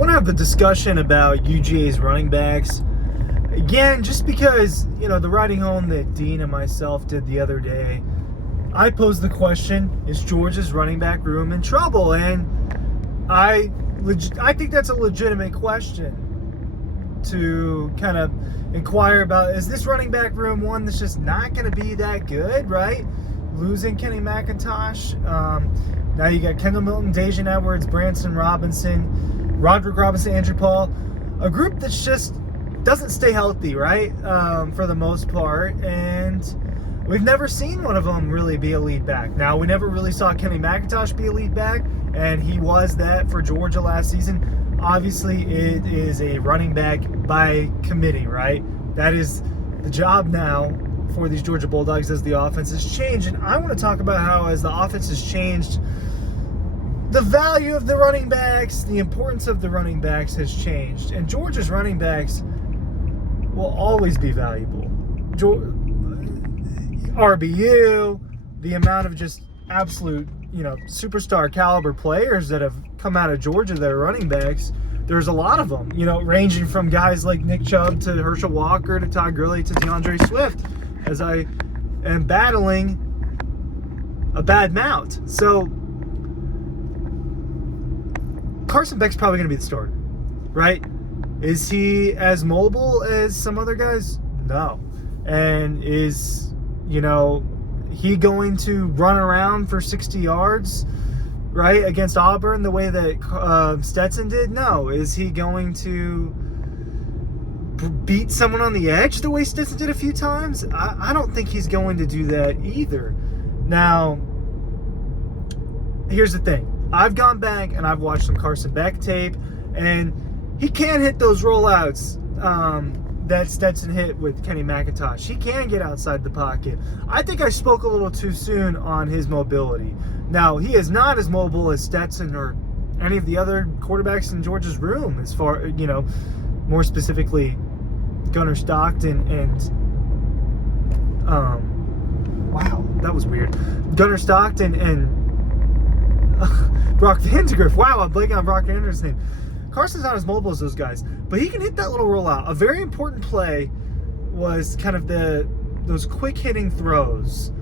want to have a discussion about UGA's running backs. Again, just because, the riding home that Dean and myself did the other day, I posed the question, is Georgia's running back room in trouble? And I think that's a legitimate question to kind of inquire about. Is this running back room one that's just not going to be that good, right? Losing Kenny McIntosh. Now you got Kendall Milton, Dajan Edwards, Branson Robinson, Roderick Robinson, Andrew Paul. A group that's just doesn't stay healthy, right? For the most part. And we've never seen one of them really be a lead back. Now, we never really saw Kenny McIntosh be a lead back, and he was that for Georgia last season. Obviously, it is a running back by committee, right? That is the job now for these Georgia Bulldogs as the offense has changed. And I want to talk about how, as the offense has changed, the value of the running backs, the importance of the running backs has changed. And Georgia's running backs will always be valuable. RBU, the amount of just absolute, superstar caliber players that have come out of Georgia that are running backs, there's a lot of them, ranging from guys like Nick Chubb to Herschel Walker to Todd Gurley to DeAndre Swift, as I am battling a bad mount. So Carson Beck's probably going to be the starter, right? Is he as mobile as some other guys? No. And is, he going to run around for 60 yards, right, against Auburn the way that Stetson did? No. Is he going to beat someone on the edge the way Stetson did a few times? I don't think he's going to do that either. Now, here's the thing. I've gone back and I've watched some Carson Beck tape, and he can hit those rollouts that Stetson hit with Kenny McIntosh. He can get outside the pocket. I think I spoke a little too soon on his mobility. Now, he is not as mobile as Stetson or any of the other quarterbacks in Georgia's room, as far, more specifically Gunnar Stockton and wow, that was weird. Gunnar Stockton and Brock Vandegrift. Wow, I'm blanking on Brock Vandegrift's name. Carson's not as mobile as those guys, but he can hit that little rollout. A very important play was kind of those quick hitting throws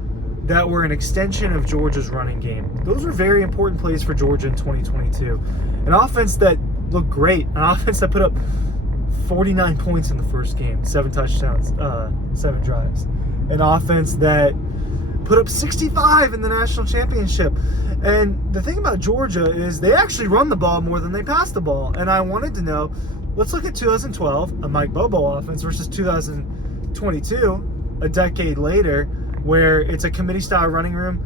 that were an extension of Georgia's running game. Those were very important plays for Georgia in 2022. An offense that looked great. An offense that put up 49 points in the first game, 7 touchdowns, 7 drives. An offense that put up 65 in the national championship. And the thing about Georgia is they actually run the ball more than they pass the ball. And I wanted to know, let's look at 2012, a Mike Bobo offense, versus 2022, a decade later, where it's a committee-style running room,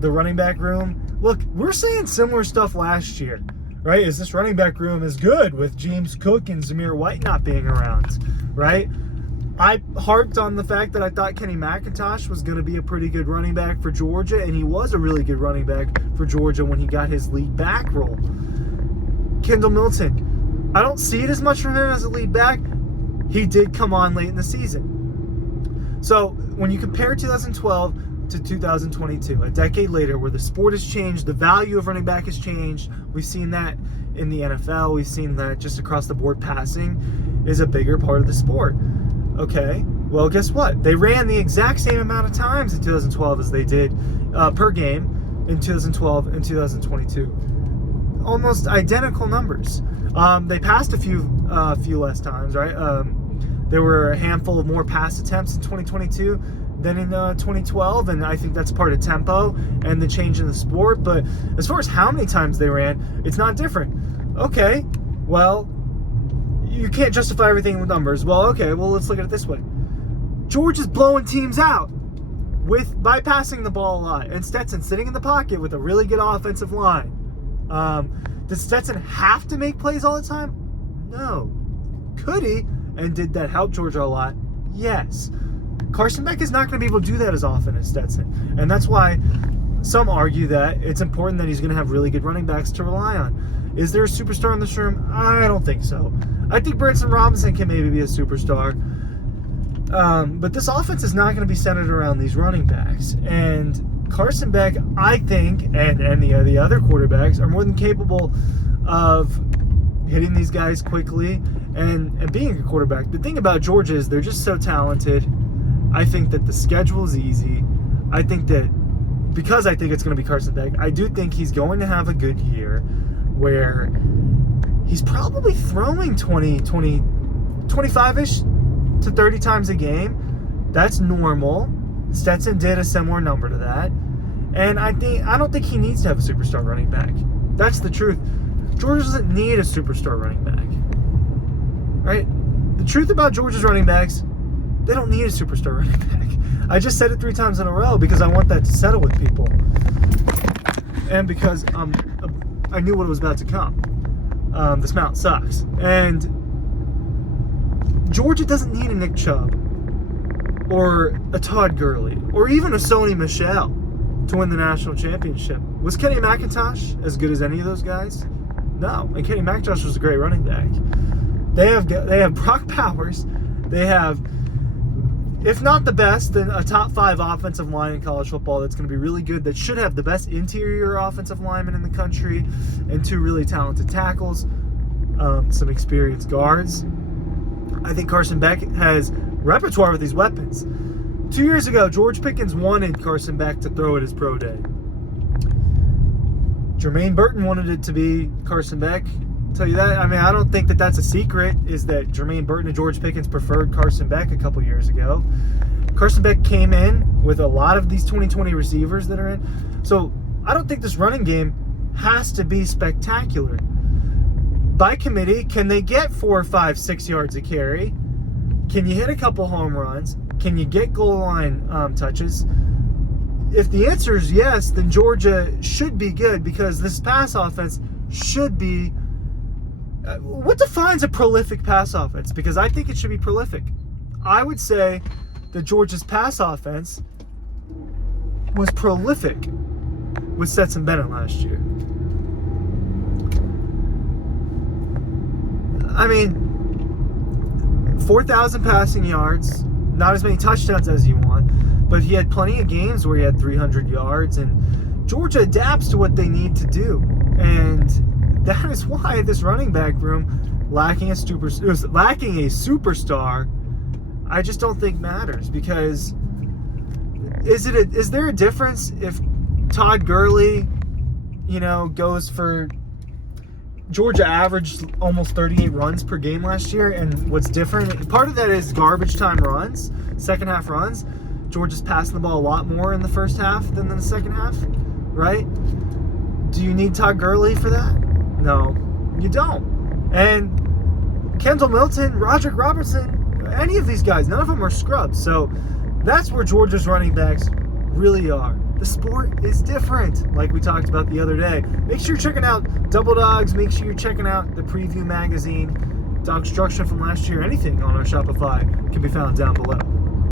the running back room. Look, we're saying similar stuff last year, right? Is this running back room is good with James Cook and Zamir White not being around, right? I harped on the fact that I thought Kenny McIntosh was going to be a pretty good running back for Georgia, and he was a really good running back for Georgia when he got his lead back role. Kendall Milton, I don't see it as much from him as a lead back. He did come on late in the season. So when you compare 2012 to 2022, a decade later, where the sport has changed, the value of running back has changed. We've seen that in the NFL. We've seen that just across the board. Passing is a bigger part of the sport. Okay, well, guess what? They ran the exact same amount of times in 2012 as they did per game in 2012 and 2022. Almost identical numbers. They passed a few less times, right? There were a handful of more pass attempts in 2022 than in 2012, and I think that's part of tempo and the change in the sport. But as far as how many times they ran, it's not different. Okay, well, you can't justify everything with numbers. Well, okay, well, let's look at it this way. Georgia's blowing teams out by passing the ball a lot, and Stetson sitting in the pocket with a really good offensive line. Does Stetson have to make plays all the time? No. Could he? And did that help Georgia a lot? Yes. Carson Beck is not going to be able to do that as often as Stetson. And that's why some argue that it's important that he's going to have really good running backs to rely on. Is there a superstar in this room? I don't think so. I think Branson Robinson can maybe be a superstar. But this offense is not going to be centered around these running backs. And Carson Beck, I think, and the other quarterbacks are more than capable of hitting these guys quickly and being a quarterback. The thing about Georgia is they're just so talented. I think that the schedule is easy. I think that because I think it's going to be Carson Beck, I do think he's going to have a good year where he's probably throwing 25-ish to 30 times a game. That's normal. Stetson did a similar number to that. And I don't think he needs to have a superstar running back. That's the truth. Georgia doesn't need a superstar running back. Right? The truth about Georgia's running backs, they don't need a superstar running back. I just said it 3 times in a row because I want that to settle with people. And because I knew what was about to come. This mountain sucks. And Georgia doesn't need a Nick Chubb or a Todd Gurley or even a Sony Michel to win the national championship. Was Kenny McIntosh as good as any of those guys? No. And Kenny McIntosh was a great running back. They have Brock Powers. They have, if not the best, then a top 5 offensive line in college football that's going to be really good, that should have the best interior offensive linemen in the country, and 2 really talented tackles, some experienced guards. I think Carson Beck has repertoire with these weapons. 2 years ago, George Pickens wanted Carson Beck to throw at his pro day. Jermaine Burton wanted it to be Carson Beck. I'll tell you that. I mean, I don't think that that's a secret, is that Jermaine Burton and George Pickens preferred Carson Beck a couple years ago. Carson Beck came in with a lot of these 2020 receivers that are in. So I don't think this running game has to be spectacular. By committee, can they get 4, 5, 6 yards a carry? Can you hit a couple home runs? Can you get goal line touches? If the answer is yes, then Georgia should be good, because this pass offense should be... what defines a prolific pass offense? Because I think it should be prolific. I would say that Georgia's pass offense was prolific with Stetson Bennett last year. I mean, 4,000 passing yards, not as many touchdowns as you want, but he had plenty of games where he had 300 yards, and Georgia adapts to what they need to do. And that is why this running back room, lacking a superstar, I just don't think matters. Because is there a difference if Todd Gurley, goes for... Georgia averaged almost 38 runs per game last year, and what's different, part of that is garbage time runs, second half runs. Georgia's passing the ball a lot more in the first half than in the second half, right? Do you need Todd Gurley for that? No, you don't. And Kendall Milton, Roderick Robertson, any of these guys, none of them are scrubs. So that's where Georgia's running backs really are. The sport is different, like we talked about the other day. Make sure you're checking out Double Dogs. Make sure you're checking out the preview magazine, Dog Struction from last year. Anything on our Shopify can be found down below.